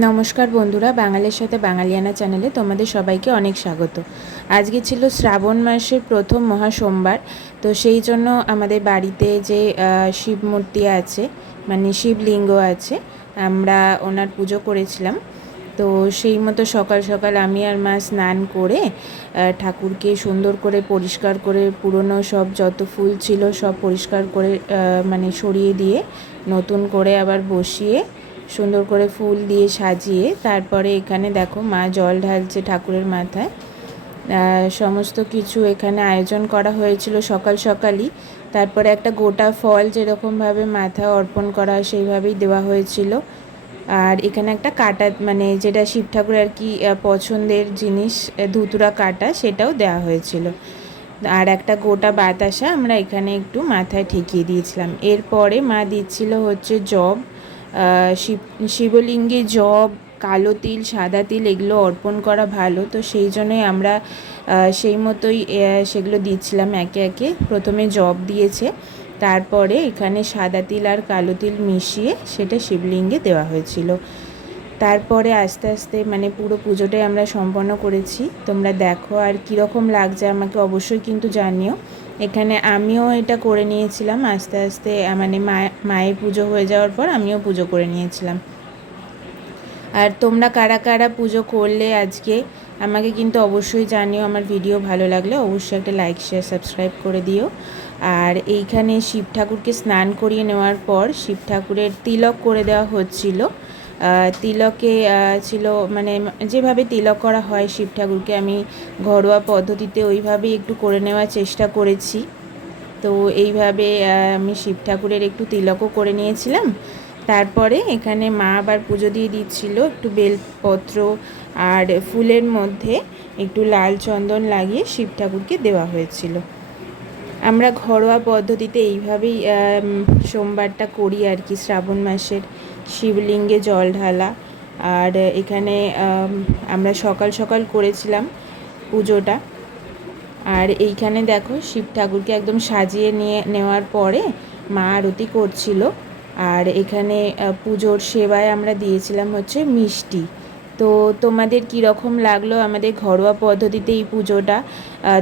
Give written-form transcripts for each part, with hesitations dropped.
নমস্কার বন্ধুরা, বাঙালির সাথে বাঙালিয়ানা চ্যানেলে তোমাদের সবাইকে অনেক স্বাগত। আজকে ছিল শ্রাবণ মাসের প্রথম মহা সোমবার। তো সেই জন্য আমাদের বাড়িতে যে শিব মূর্তি আছে, মানে শিবলিঙ্গ আছে, আমরা ওনার পুজো করেছিলাম। তো সেই মতো সকাল সকাল আমি আর মা স্নান করে ঠাকুরকে সুন্দর করে পরিষ্কার করে পুরনো সব যত ফুল ছিল সব পরিষ্কার করে মানে সরিয়ে দিয়ে নতুন করে আবার বসিয়ে সুন্দর করে ফুল দিয়ে সাজিয়ে তারপরে এখানে দেখো মা জল ঢালছে ঠাকুরের মাথায়। সমস্ত কিছু এখানে আয়োজন করা হয়েছিল সকাল সকালই। তারপরে একটা গোটা ফল যেরকমভাবে মাথা অর্পণ করা হয় সেইভাবেই দেওয়া হয়েছিল। আর এখানে একটা কাটা, মানে যেটা শিব ঠাকুর আর কি পছন্দের জিনিস, ধুতুরা কাটা, সেটাও দেওয়া হয়েছিল। আর একটা গোটা বাতাসা আমরা এখানে একটু মাথায় ঠেকিয়ে দিয়েছিলাম। এরপরে মা দিচ্ছিল হচ্ছে জব, শিবলিঙ্গে জব, কালো তিল, সাদা তিল এগুলো অর্পণ করা ভালো। তো সেই জন্যই আমরা সেই মতোই সেগুলো দিচ্ছিলাম একে একে। প্রথমে জব দিয়েছে, তারপরে এখানে সাদা তিল আর কালো তিল মিশিয়ে সেটা শিবলিঙ্গে দেওয়া হয়েছিল। তারপরে আস্তে আস্তে মানে পুরো পুজোটাই আমরা সম্পন্ন করেছি। তোমরা দেখো আর কীরকম লাগছে আমাকে অবশ্যই কিন্তু জানিও। এখানে আমিও এটা করে নিয়েছিলাম আস্তে আস্তে, মানে মায়ের পুজো হয়ে যাওয়ার পর আমিও পুজো করে নিয়েছিলাম। আর তোমরা কারা কারা পুজো করলে আজকে আমাকে কিন্তু অবশ্যই জানিও। আমার ভিডিও ভালো লাগলে অবশ্যই একটা লাইক, শেয়ার, সাবস্ক্রাইব করে দিও। আর এইখানে শিব ঠাকুরকে স্নান করিয়ে নেওয়ার পর শিব ঠাকুরের তিলক করে দেওয়া হচ্ছিল। তিলকে ছিল মানে যেভাবে তিলক করা হয় শিব ঠাকুরকে, আমি ঘরোয়া পদ্ধতিতে ওইভাবেই একটু করে নেওয়ার চেষ্টা করেছি। তো এইভাবে আমি শিব ঠাকুরের একটু তিলকও করে নিয়েছিলাম। তারপরে এখানে মা আবার পুজো দিয়ে দিচ্ছিল, একটু বেলপত্র আর ফুলের মধ্যে একটু লাল চন্দন লাগিয়ে শিব ঠাকুরকে দেওয়া হয়েছিল। আমরা ঘরোয়া পদ্ধতিতে এইভাবেই সোমবারটা করি আর কি, শ্রাবণ মাসের শিবলিঙ্গে জল ঢালা। আর এখানে আমরা সকাল সকাল করেছিলাম পুজোটা। আর এইখানে দেখো শিব ঠাকুরকে একদম সাজিয়ে নেওয়ার পরে মা আরতি করছিল। আর এখানে পুজোর সেবায় আমরা দিয়েছিলাম হচ্ছে মিষ্টি। তো তোমাদের কীরকম লাগলো আমাদের ঘরোয়া পদ্ধতিতে এই পুজোটা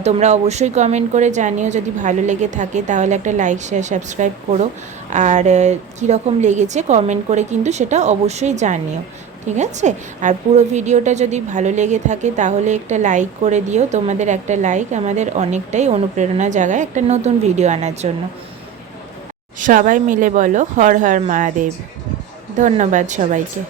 তোমরা অবশ্যই কমেন্ট করে জানিও। যদি ভালো লেগে থাকে তাহলে একটা লাইক, শেয়ার, সাবস্ক্রাইব করো। আর কীরকম লেগেছে কমেন্ট করে কিন্তু সেটা অবশ্যই জানিও, ঠিক আছে? আর পুরো ভিডিওটা যদি ভালো লেগে থাকে তাহলে একটা লাইক করে দিও। তোমাদের একটা লাইক আমাদের অনেকটাই অনুপ্রেরণা জাগায় একটা নতুন ভিডিও আনার জন্য। সবাই মিলে বলো হর হর মহাদেব। ধন্যবাদ সবাইকে।